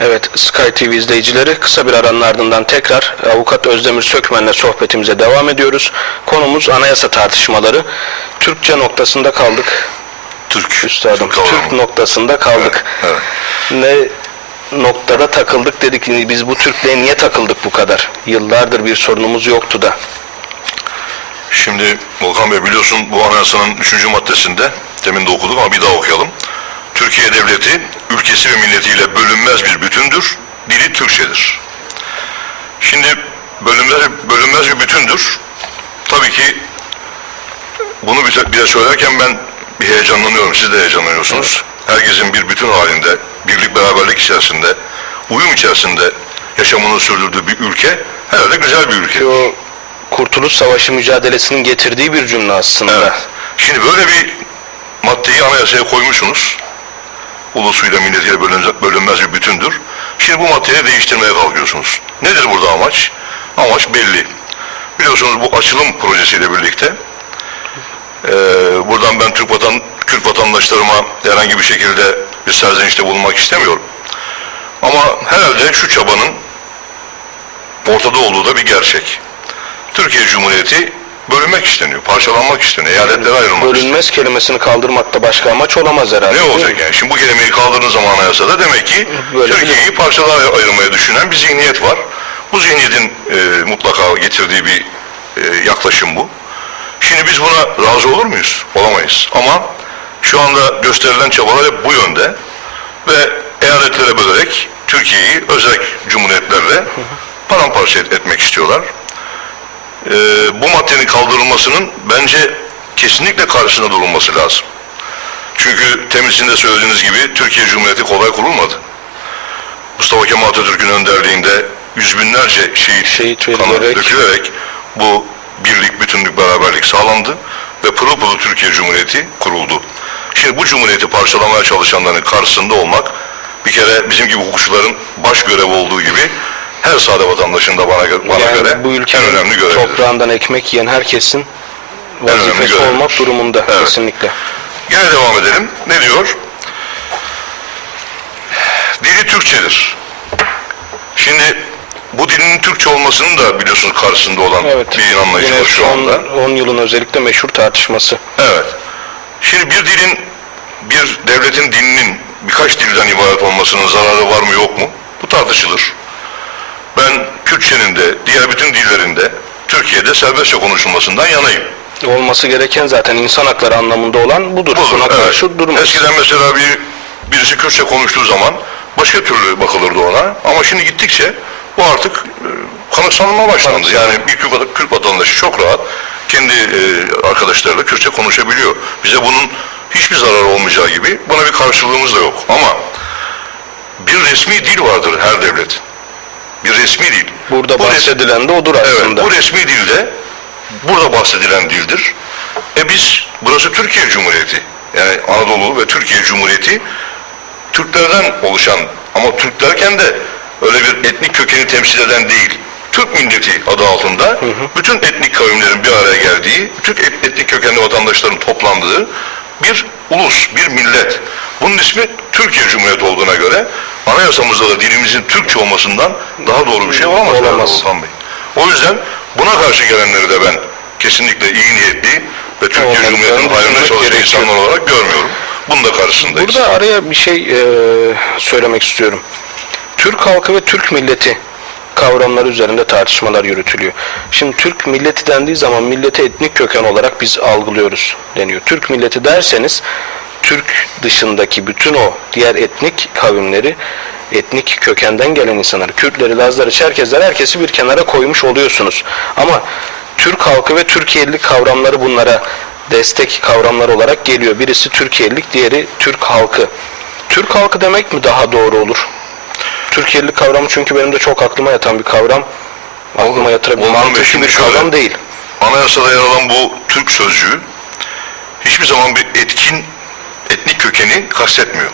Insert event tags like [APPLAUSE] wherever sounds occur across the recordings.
Evet, Sky TV izleyicileri kısa bir aranın ardından tekrar Avukat Özdemir Sökmen'le sohbetimize devam ediyoruz. Konumuz anayasa tartışmaları. Türkçe noktasında kaldık. Türk. Üstadım, Türk. Türk noktasında kaldık. Evet, Ne noktada takıldık dedik ki biz bu Türklüğe niye takıldık bu kadar? Yıllardır bir sorunumuz yoktu da. Şimdi Volkan Bey biliyorsun bu anayasanın 3. maddesinde demin de okuduk ama bir daha okuyalım. Türkiye Devleti ülkesi ve milletiyle bölünmez bir bütündür. Dili Türkçedir. Şimdi bölünmez, bölünmez bir bütündür. Tabii ki bunu bize, bize söylerken ben bir heyecanlanıyorum. Siz de heyecanlanıyorsunuz. Herkesin bir bütün halinde, birlik beraberlik içerisinde, uyum içerisinde yaşamını sürdürdüğü bir ülke herhalde güzel bir ülke. O Kurtuluş Savaşı mücadelesinin getirdiği bir cümle aslında. Evet. Şimdi böyle bir maddeyi anayasaya koymuşsunuz. Ulusuyla milletiyle bölünmez, bir bütündür. Şimdi bu maddeyi değiştirmeye kalkıyorsunuz. Nedir burada amaç? Amaç belli. Biliyorsunuz bu açılım projesiyle birlikte eee, buradan ben Türk vatan, Kürt vatandaşlarıma herhangi bir şekilde bir serzenişte bulunmak istemiyorum. Ama herhalde şu çabanın ortada olduğu da bir gerçek. Türkiye Cumhuriyeti bölünmek isteniyor, parçalanmak isteniyor, eyaletlere ayrılmak isteniyor. Bölünmez kelimesini kaldırmakta başka amaç olamaz herhalde. Ne olacak yani? Şimdi bu kelimeyi kaldırdığınız zaman anayasada demek ki Türkiye'yi parçalara ayırmaya düşünen bir zihniyet var. Bu zihniyetin e, mutlaka getirdiği bir e, yaklaşım bu. Şimdi biz buna razı olur muyuz? Olamayız. Ama şu anda gösterilen çabalar hep bu yönde ve eyaletlere bölerek Türkiye'yi özel cumhuriyetlerle paramparça et- etmek istiyorlar. E, bu maddenin kaldırılmasının bence kesinlikle karşısında durulması lazım. Çünkü temizliğinde söylediğiniz gibi Türkiye Cumhuriyeti kolay kurulmadı. Mustafa Kemal Atatürk'ün önderliğinde yüz binlerce şehit, Şehit kanı dökülerek bu birlik, bütünlük, beraberlik sağlandı ve pırıl pırıl Türkiye Cumhuriyeti kuruldu. Şimdi bu cumhuriyeti parçalamaya çalışanların karşısında olmak bir kere bizim gibi hukukçuların baş görevi olduğu gibi her sade vatandaşın da bana, gö- bana Yani göre bu en ülkenin önemli görevidir. toprağından ekmek yiyen herkesin vazifesi olmak durumunda Evet. kesinlikle. Gene devam edelim. Ne diyor? Dili Türkçedir. Şimdi bu dilin Türkçe olmasının da biliyorsunuz karşısında olan Evet. bir anlayış var şu anda. 10 yılın özellikle meşhur tartışması. Evet. Şimdi bir dilin, bir devletin dilinin birkaç dilden ibaret olmasının zararı var mı yok mu? Bu tartışılır. Ben Kürtçenin de diğer bütün dillerinde Türkiye'de serbestçe konuşulmasından yanayım. Olması gereken zaten insan hakları anlamında olan budur. Budur, Buna evet. karşı durmaz. Eskiden mesela bir birisi Kürtçe konuştuğu zaman başka türlü bakılırdı ona. Ama şimdi gittikçe bu artık e, kanıksanma başlandı. Yani bir Kürt, Kürt vatandaşı çok rahat kendi e, arkadaşlarıyla Kürtçe konuşabiliyor. Bize bunun hiçbir zararı olmayacağı gibi buna bir karşılığımız da yok. Ama bir resmi dil vardır her devletin. Bir resmi dil. Burada Bu bahsedilen de odur Evet, aslında. bu resmi dilde burada bahsedilen dildir. E biz, burası Türkiye Cumhuriyeti. Yani Anadolu ve Türkiye Cumhuriyeti Türklerden oluşan ama Türk derken de öyle bir etnik kökeni temsil eden değil. Türk milleti adı altında bütün etnik kavimlerin bir araya geldiği, bütün et- etnik kökenli vatandaşların toplandığı bir ulus, bir millet. Bunun ismi Türkiye Cumhuriyeti olduğuna göre anayasamızda da dilimizin Türkçe olmasından daha doğru bir şey olamaz. Olamaz. Volkan Bey. O yüzden buna karşı gelenleri de ben kesinlikle iyi niyetli ve Türkiye Olmadıklarını Cumhuriyeti'nin hayrına çalışan gerekiyor. insanlar olarak görmüyorum. Bunun da karşısındayız. Burada araya bir şey e, söylemek istiyorum. Türk halkı ve Türk milleti kavramları üzerinde tartışmalar yürütülüyor. Şimdi Türk milleti dendiği zaman milleti etnik köken olarak biz algılıyoruz deniyor. Türk milleti derseniz Türk dışındaki bütün o diğer etnik kavimleri etnik kökenden gelen insanları, Kürtleri, Lazları, Çerkezler herkesi bir kenara koymuş oluyorsunuz. Ama Türk halkı ve Türkiye'lilik kavramları bunlara destek kavramlar olarak geliyor. Birisi Türkiye'lilik, diğeri Türk halkı. Türk halkı demek mi daha doğru olur? Türkiye'lilik kavramı çünkü benim de çok aklıma yatan bir kavram. Aklıma yatırabilen mantıklı bir şöyle, kavram değil. Anayasada yer alan bu Türk sözcüğü hiçbir zaman bir etkin etnik kökeni kastetmiyor.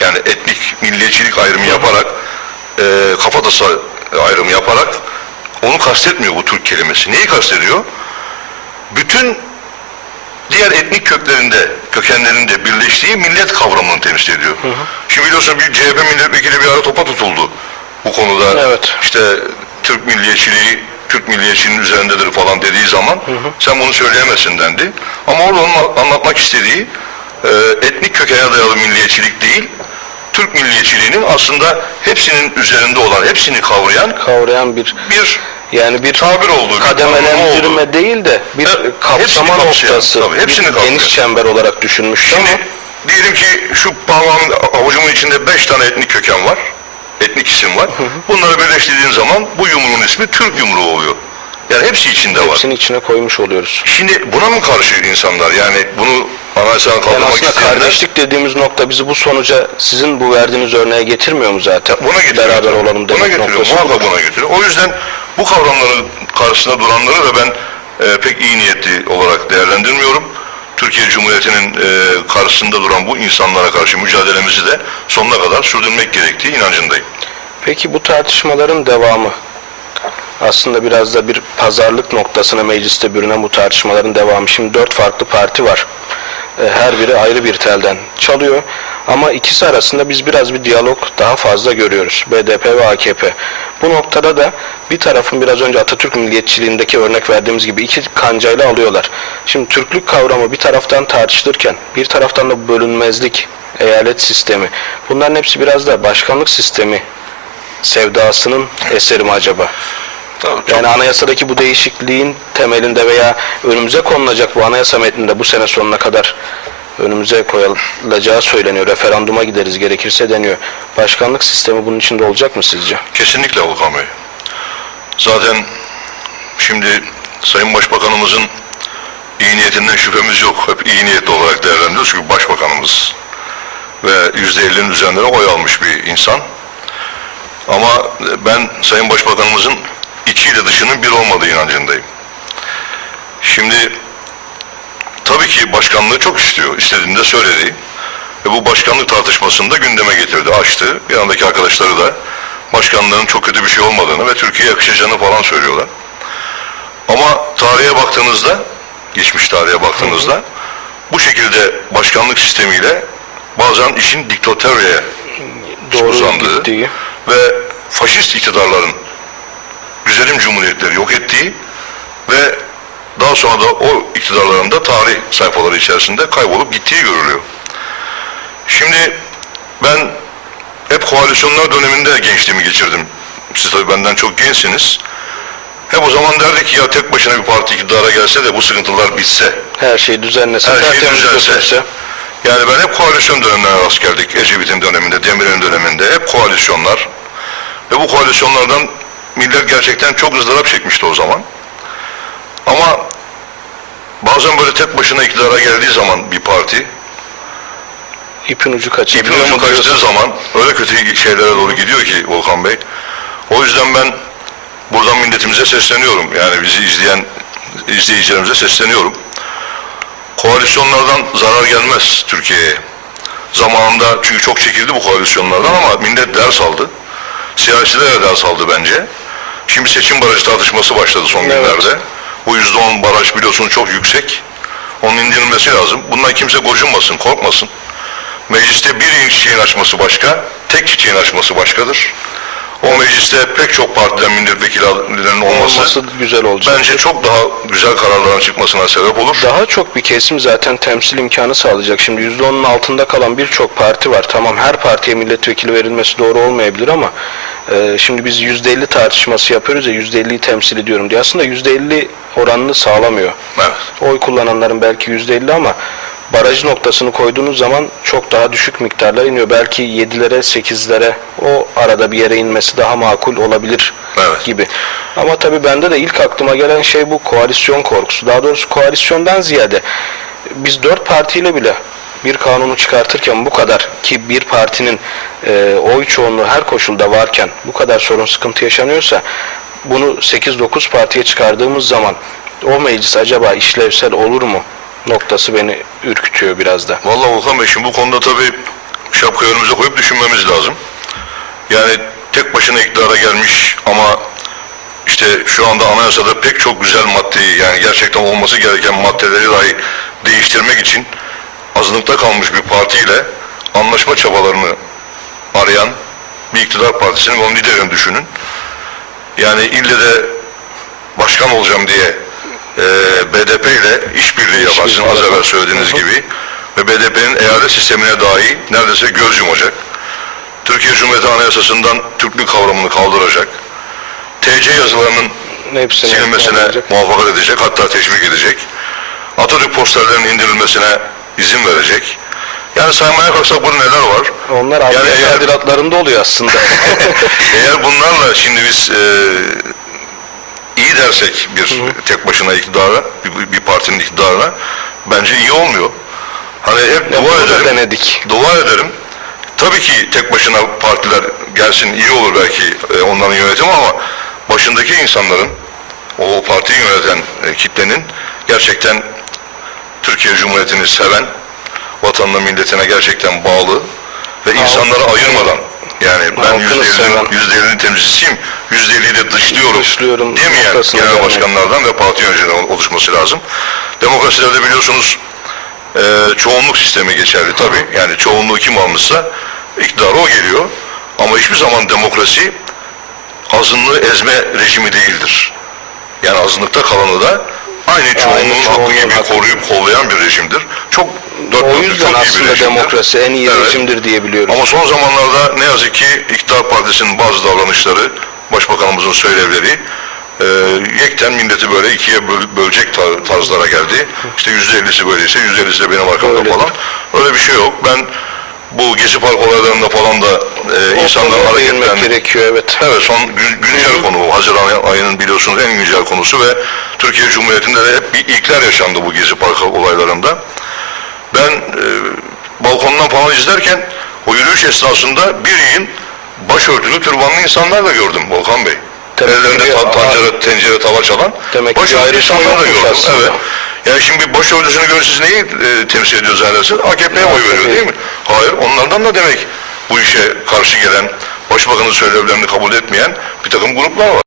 Yani etnik milliyetçilik ayrımı yaparak e, kafatası ayrımı yaparak onu kastetmiyor bu Türk kelimesi. Neyi kastediyor? Bütün diğer etnik köklerinde, kökenlerinde birleştiği millet kavramını temsil ediyor. Şimdi biliyorsun bir CHP milletvekili bir ara topa tutuldu bu konuda. Evet. İşte Türk milliyetçiliği, Türk milliyetçiliğinin üzerindedir falan dediği zaman sen bunu söyleyemezsin dendi. Ama orada onun anlatmak istediği e, etnik kökene dayalı milliyetçilik değil, Türk milliyetçiliğinin aslında hepsinin üzerinde olan, hepsini kavrayan Kavrayan bir bir yani bir tabir olduğu, kademelendirme olduğu. değil de bir Evet, kapsama hepsini noktası, tabii, hepsini bir geniş çember olarak düşünmüştü ama Şimdi diyelim ki şu parmağımın avucumun içinde beş tane etnik köken var. Etnik isim var. Bunları birleştirdiğin zaman bu yumruğun ismi Türk yumruğu oluyor. Yani hepsi içinde var. hepsini içine koymuş oluyoruz. Şimdi buna mı karşı insanlar? Yani bunu anayasadan Yani kaldırmak aslında isteyenler kardeşlik dediğimiz nokta bizi bu sonuca sizin bu verdiğiniz örneğe getirmiyor mu zaten? buna getiriyor. Beraber olalım Buna demek getiriyor. noktası. Muhakkak buna getiriyor. O yüzden bu kavramların karşısında duranları da ben e, pek iyi niyetli olarak değerlendirmiyorum. Türkiye Cumhuriyeti'nin e, karşısında duran bu insanlara karşı mücadelemizi de sonuna kadar sürdürmek gerektiği inancındayım. Peki bu tartışmaların devamı aslında biraz da bir pazarlık noktasına mecliste bürünen bu tartışmaların devamı. Şimdi dört farklı parti var. E, Her biri ayrı bir telden çalıyor. Ama ikisi arasında biz biraz bir diyalog daha fazla görüyoruz. BDP ve AKP. Bu noktada da bir tarafın biraz önce Atatürk milliyetçiliğindeki örnek verdiğimiz gibi iki kancayla alıyorlar. Şimdi Türklük kavramı bir taraftan tartışılırken bir taraftan da bölünmezlik, eyalet sistemi. Bunların hepsi biraz da başkanlık sistemi sevdasının eseri mi acaba? Çok- Yani anayasadaki bu değişikliğin temelinde veya önümüze konulacak bu anayasa metninde bu sene sonuna kadar önümüze koyulacağı söyleniyor. Referanduma gideriz gerekirse deniyor. Başkanlık sistemi bunun içinde olacak mı sizce? Kesinlikle Volkan Bey. Zaten şimdi Sayın Başbakanımızın iyi niyetinden şüphemiz yok. Hep iyi niyetli olarak değerlendiriyoruz. Çünkü Başbakanımız ve yüzde ellinin üzerinde oy almış bir insan. Ama ben Sayın Başbakanımızın içiyle dışının bir olmadığı inancındayım. Şimdi tabii ki başkanlığı çok istiyor. İstediğini de söyledi. Ve bu başkanlık tartışmasını da gündeme getirdi, açtı. Yanındaki arkadaşları da başkanlığın çok kötü bir şey olmadığını ve Türkiye'ye yakışacağını falan söylüyorlar. Ama tarihe baktığınızda, geçmiş tarihe baktığınızda bu şekilde başkanlık sistemiyle bazen işin diktatörye Doğru uzandığı gittiği. ve faşist iktidarların güzelim cumhuriyetleri yok ettiği ve daha sonra da o iktidarların da tarih sayfaları içerisinde kaybolup gittiği görülüyor. Şimdi ben hep koalisyonlar döneminde gençliğimi geçirdim. Siz tabii benden çok gençsiniz. Hep o zaman derdik ki ya tek başına bir parti iktidara gelse de bu sıkıntılar bitse. Her şey düzenlese, Her şey düzelse. götürse. Yani ben hep koalisyon dönemlerine rast geldik. Ecevit'in döneminde, Demirel'in döneminde hep koalisyonlar. Ve bu koalisyonlardan millet gerçekten çok ızdırap çekmişti o zaman. Ama bazen böyle tek başına iktidara geldiği zaman bir parti, İpin ucu kaçabiliyor ipin ucu kaçtığı zaman öyle kötü şeylere doğru gidiyor ki Volkan Bey. O yüzden ben buradan milletimize sesleniyorum. Yani bizi izleyen izleyicilerimize sesleniyorum. Koalisyonlardan zarar gelmez Türkiye'ye. Zamanında çünkü çok çekildi bu koalisyonlardan ama millet ders aldı. Siyasiler de ders aldı bence. Şimdi seçim baraj tartışması başladı son Evet. günlerde. Bu yüzde on baraj biliyorsunuz çok yüksek. Onun indirilmesi lazım. Bundan kimse gocunmasın, korkmasın. Mecliste bir çiçeğin açması başka, tek çiçeğin açması başkadır. O mecliste pek çok partiden milletvekillerinin olması, Olması güzel olacak. bence çok daha güzel kararların çıkmasına sebep olur. Daha çok bir kesim zaten temsil imkanı sağlayacak. Şimdi %10'un altında kalan birçok parti var. Tamam her partiye milletvekili verilmesi doğru olmayabilir ama e, şimdi biz %50 tartışması yapıyoruz ya %50'yi temsil ediyorum diye. Aslında %50 oranını sağlamıyor. Evet. Oy kullananların belki %50 ama baraj noktasını koyduğunuz zaman çok daha düşük miktarlar iniyor. Belki 7'lere 8'lere o arada bir yere inmesi daha makul olabilir Evet. gibi. Ama tabii bende de ilk aklıma gelen şey bu koalisyon korkusu. Daha doğrusu koalisyondan ziyade biz dört partiyle bile bir kanunu çıkartırken bu kadar ki bir partinin e, oy çoğunluğu her koşulda varken bu kadar sorun sıkıntı yaşanıyorsa bunu 8-9 partiye çıkardığımız zaman o meclis acaba işlevsel olur mu noktası beni ürkütüyor biraz da. Vallahi Volkan Bey şimdi bu konuda tabii şapkayı önümüze koyup düşünmemiz lazım. Yani tek başına iktidara gelmiş ama işte şu anda anayasada pek çok güzel maddeyi yani gerçekten olması gereken maddeleri dahi değiştirmek için azınlıkta kalmış bir partiyle anlaşma çabalarını arayan bir iktidar partisinin onun liderini düşünün. Yani ille de başkan olacağım diye e, BDP ile işbirliği yaparsın az evvel söylediğiniz gibi ve BDP'nin eyalet sistemine dahi neredeyse göz yumacak. Türkiye Cumhuriyeti Anayasası'ndan Türklük kavramını kaldıracak. TC yazılarının Hepsini silinmesine muvaffak edecek, hatta teşvik edecek. Atatürk posterlerinin indirilmesine izin verecek. Yani saymaya kalksak burada neler var? Onlar Yani eğer- tadilatlarında oluyor aslında. [LAUGHS] Eğer bunlarla şimdi biz e, iyi dersek bir tek başına iktidara, bir, bir partinin iktidarına bence iyi olmuyor. Hani hep Ya dua ederim. denedik. Dua ederim. Tabii ki tek başına partiler gelsin iyi olur belki e, onların yönetimi ama başındaki insanların o partiyi yöneten e, kitlenin gerçekten Türkiye Cumhuriyeti'ni seven, vatanına milletine gerçekten bağlı ve insanları ayırmadan yani ben yüzde elli'nin temsilcisiyim, yüzde elli'yi de dışlıyorum, Dışlıyorum demeyen genel başkanlardan ve parti yöneticilerinin oluşması lazım. Demokrasilerde biliyorsunuz e, çoğunluk sistemi geçerli tabii. Yani çoğunluğu kim almışsa iktidara o geliyor. Ama hiçbir zaman demokrasi azınlığı ezme rejimi değildir. Yani azınlıkta kalanı da aynı çoğunluğun hakkı gibi hakkı. koruyup kollayan bir rejimdir. Çok dört o yüzden çok aslında demokrasi en iyi Evet. rejimdir diye biliyoruz. Ama son zamanlarda ne yazık ki iktidar partisinin bazı davranışları, başbakanımızın söylevleri e, yekten milleti böyle ikiye böl- bölecek tar- tarzlara geldi. İşte yüzde ellisi böyleyse yüzde ellisi de benim arkamda Öyledir. falan. Öyle bir şey yok. Ben bu Gezi Park olaylarında falan da e, değinmek hareketlerini... gerekiyor evet. Evet son gün, güncel konu bu. Haziran ayının biliyorsunuz en güncel konusu ve Türkiye Cumhuriyeti'nde de hep bir ilkler yaşandı bu Gezi Parkı olaylarında. Ben e, balkondan falan izlerken o yürüyüş esnasında bir yiğin başörtülü türbanlı insanlar da gördüm Volkan Bey. Demek ki Ellerinde bir- ta- tencere, tencere tava çalan Demek ki bir başörtülü insanlar da yokmuş gördüm. aslında. Evet. Yani şimdi başörtüsünü görün siz neyi e, temsil ediyor zannedersiniz? AKP'ye oy veriyor değil mi? Hayır. Onlardan da demek bu işe karşı gelen, başbakanın söylevlerini kabul etmeyen bir takım gruplar var.